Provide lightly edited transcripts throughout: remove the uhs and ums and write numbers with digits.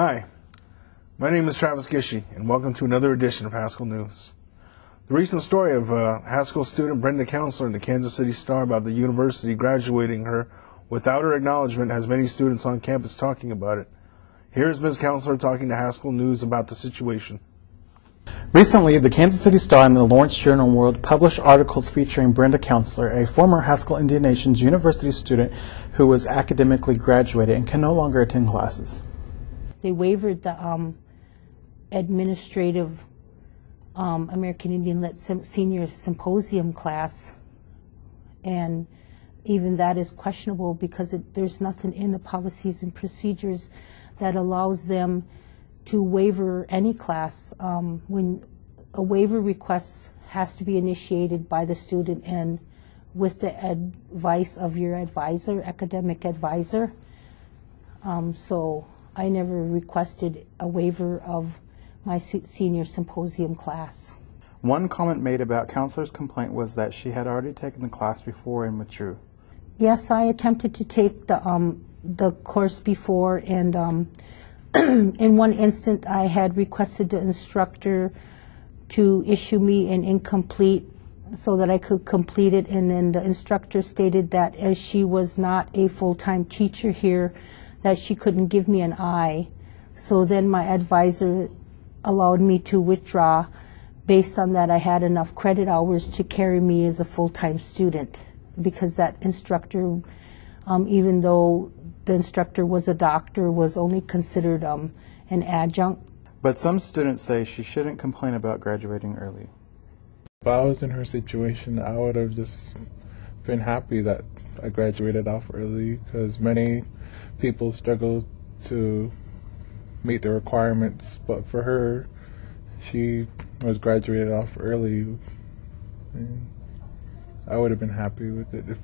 Hi, my name is Travis Gishey, and welcome to another edition of Haskell News. The recent story of Haskell student Brenda Counselor in the Kansas City Star about the university graduating her without her acknowledgement has many students on campus talking about it. Here's Ms. Counselor talking to Haskell News about the situation. Recently, the Kansas City Star and the Lawrence Journal World published articles featuring Brenda Counselor, a former Haskell Indian Nations University student who was academically graduated and can no longer attend classes. They waived the administrative American Indian Lit Senior Symposium class, and even that is questionable because there's nothing in the policies and procedures that allows them to waiver any class. When a waiver request has to be initiated by the student and with the advice of your advisor, academic advisor. So I never requested a waiver of my senior symposium class. One comment made about Counselor's complaint was that she had already taken the class before and withdrew. Yes, I attempted to take the course before, and in one instant I had requested the instructor to issue me an incomplete so that I could complete it, and then the instructor stated that as she was not a full-time teacher here, that she couldn't give me an I. So then my advisor allowed me to withdraw based on that I had enough credit hours to carry me as a full-time student, because that instructor, even though the instructor was a doctor, was only considered an adjunct. But some students say she shouldn't complain about graduating early. If I was in her situation, I would have just been happy that I graduated off early, because many people struggle to meet the requirements, but for her, she was graduated off early, and I would have been happy with it if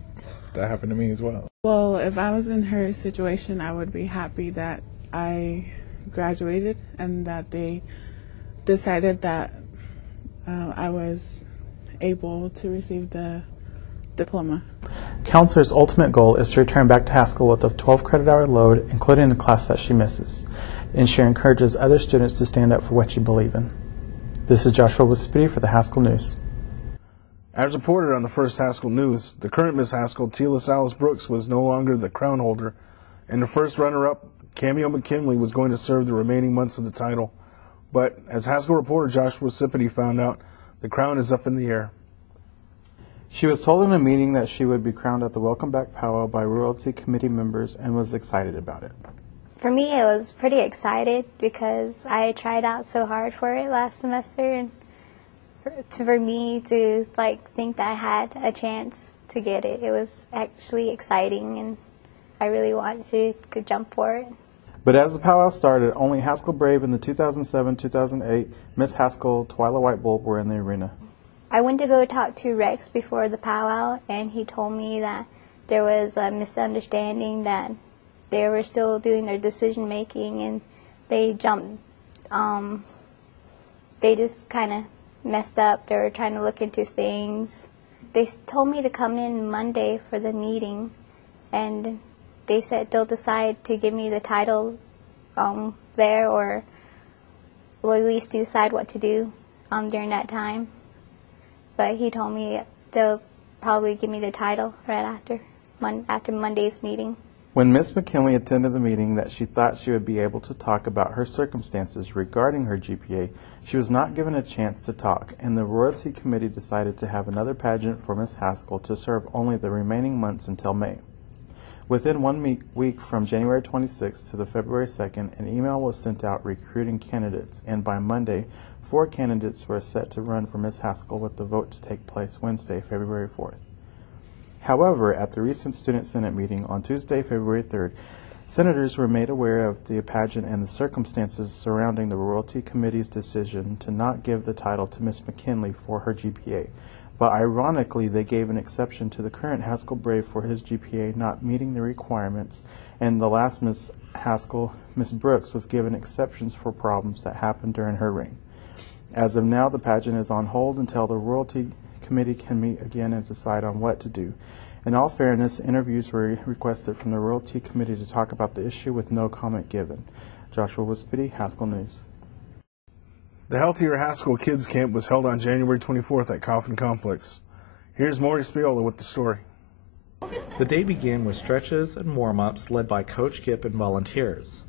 that happened to me as well. Well, if I was in her situation, I would be happy that I graduated and that they decided that I was able to receive the diploma. Counselor's ultimate goal is to return back to Haskell with a 12 credit hour load, including the class that she misses, and she encourages other students to stand up for what you believe in. This is Joshua Wispity for the Haskell News. As reported on the first Haskell News, the current Miss Haskell, Tila Salas Brooks, was no longer the crown holder, and the first runner-up, Cameo McKinley, was going to serve the remaining months of the title. But as Haskell reporter Joshua Wispity found out, the crown is up in the air. She was told in a meeting that she would be crowned at the Welcome Back powwow by Royalty Committee members and was excited about it. For me, I was pretty excited because I tried out so hard for it last semester, and for me to think that I had a chance to get it, it was actually exciting, and I really wanted to jump for it. But as the powwow started, only Haskell Brave and the 2007-2008 Miss Haskell Twyla White Bulb were in the arena. I went to go talk to Rex before the powwow, and he told me that there was a misunderstanding that they were still doing their decision making, and they jumped. They just kind of messed up. They were trying to look into things. They told me to come in Monday for the meeting, and they said they'll decide to give me the title there, or will at least decide what to do during that time. But he told me they'll probably give me the title right after Monday's meeting. When Miss McKinley attended the meeting that she thought she would be able to talk about her circumstances regarding her GPA, she was not given a chance to talk, and the Royalty Committee decided to have another pageant for Miss Haskell to serve only the remaining months until May. Within 1 week from January 26th to the February 2nd, an email was sent out recruiting candidates, and by Monday, 4 candidates were set to run for Miss Haskell, with the vote to take place Wednesday, February 4th. However, at the recent Student Senate meeting on Tuesday, February 3rd, senators were made aware of the pageant and the circumstances surrounding the Royalty Committee's decision to not give the title to Miss McKinley for her GPA. But ironically, they gave an exception to the current Haskell Brave for his GPA not meeting the requirements, and the last Miss Haskell, Miss Brooks, was given exceptions for problems that happened during her reign. As of now, the pageant is on hold until the Royalty Committee can meet again and decide on what to do. In all fairness, interviews were requested from the Royalty Committee to talk about the issue with no comment given. Joshua Wispity, Haskell News. The Healthier Haskell Kids Camp was held on January 24th at Coffin Complex. Here's Maury Spiola with the story. The day began with stretches and warm-ups led by Coach Gipp and volunteers.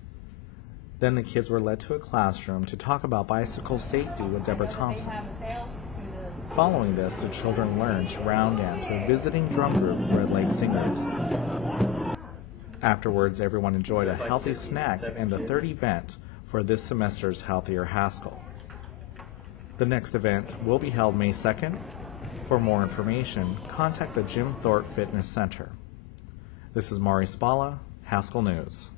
Then the kids were led to a classroom to talk about bicycle safety with Deborah Thompson. Following this, the children learned to round dance with visiting drum group Red Lake Singers. Afterwards, everyone enjoyed a healthy snack to end the third event for this semester's Healthier Haskell. The next event will be held May 2nd. For more information, contact the Jim Thorpe Fitness Center. This is Maury Spala, Haskell News.